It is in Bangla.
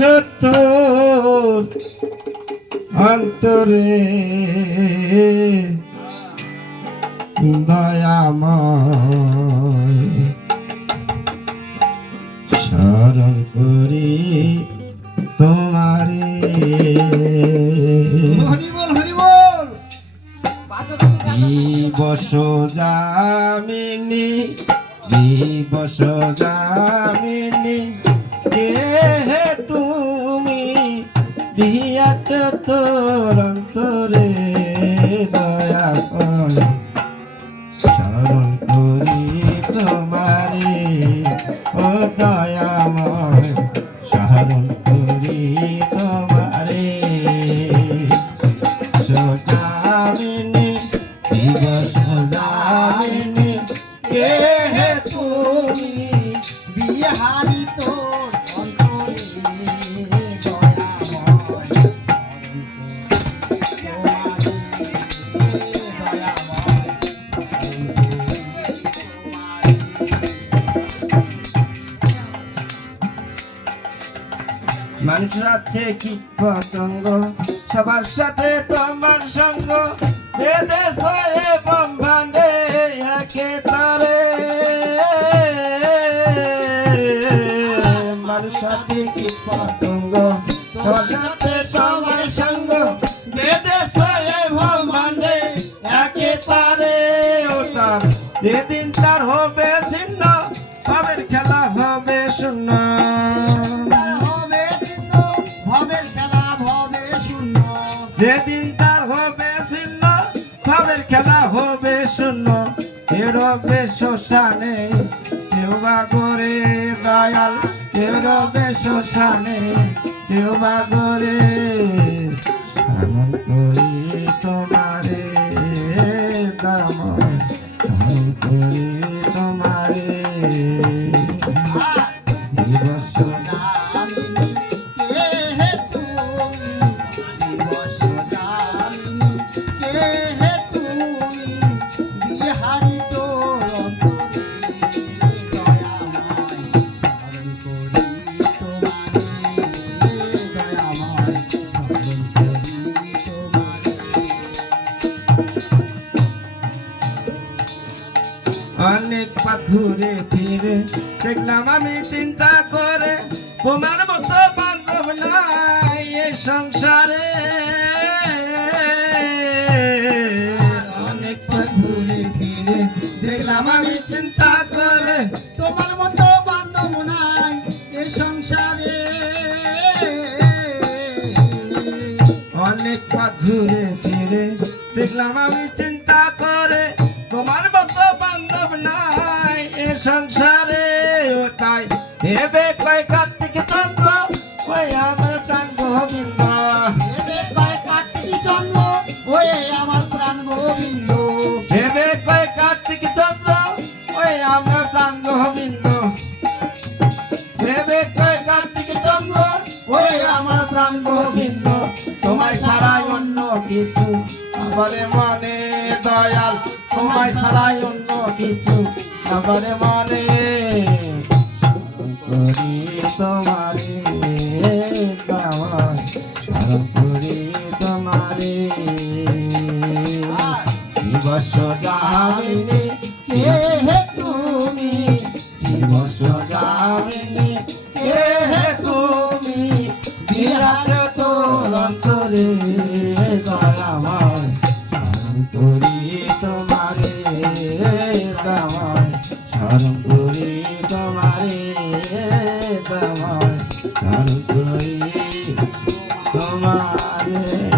দিয়াছো তোর অন্তরে দয়াময় স্মরণ করি তোমারে দিবস যামিনী দিবস যামিনী কে হে তুমি দিয়াছ তোর অন্তরে দয়া করে স্মরণ করি তোমারে ও দয়াময় স্মরণ করি তোমারে সোজামিনী দিবস যামিনী কে হে তুমি বিহারি তোর অন্তরে মানুষ আছে কীট পতঙ্গ সবার সাথে তোমার সঙ্গ বেদে সয়ে ব্রহ্মাণ্ডে একে তারে মানুষ আছে কীট পতঙ্গ সবার সাথে সবার সঙ্গ বেদে সয়ে ব্রহ্মাণ্ডে একে তারে ও তার যেদিন তার হবে ছিন্ন ভাবের খেলা হবে শূন্য যেদিন তার হবে শূন্য ভাবের খেলা হবে শূন্য এর হবে শ্মশানে কেউ বা করে দয়াল কেউ রবে শ্মশানে কেউ বা করে স্মরণ করি তোমারে দাময় স্মরণ করি তোমারে দিবস অনেক পথ ঘুরে ফিরে দেখলাম আমি চিন্তা করে তোমার মতো বান্ধব নাই এই সংসারে অনেক পথ ঘুরে ফিরে দেখলাম আমি চিন্তা করে তোমার মতো বান্ধব নাই এই সংসারে অনেক পথ ঘুরে ফিরে দেখলাম আমি চিন্তা করে তোমার মতো বান্ধব নাই এ সংসারে ও তাই হেবে কয় কার্তিক চন্দ্র ওই আমার প্রাণ গোবিন্দ হেবে কয় কার্তিক চন্দ্র ওই আমার প্রাণ গোবিন্দ হেবে কয় কার্তিক চন্দ্র ওই আমার প্রাণ গোবিন্দ হেবে কয় কার্তিক চন্দ্র ওই আমার প্রাণ গোবিন্দ তোমায় ছাড়াই অন্য কিছু আমার মনে দয়াল তোমায় ছাড়াই অন্য কিছু আমার মনে করি তোমারে স্মরণ করি তোমারে দিবস যামিনী কে হে তুমি দিবস যামিনী কে হে তুমি বিরাজ তোর অন্তরে দয়াময় স্মরণ করি তোমারে দয়াময় স্মরণ করি তোমারে দয়াময় স্মরণ করি তোমারে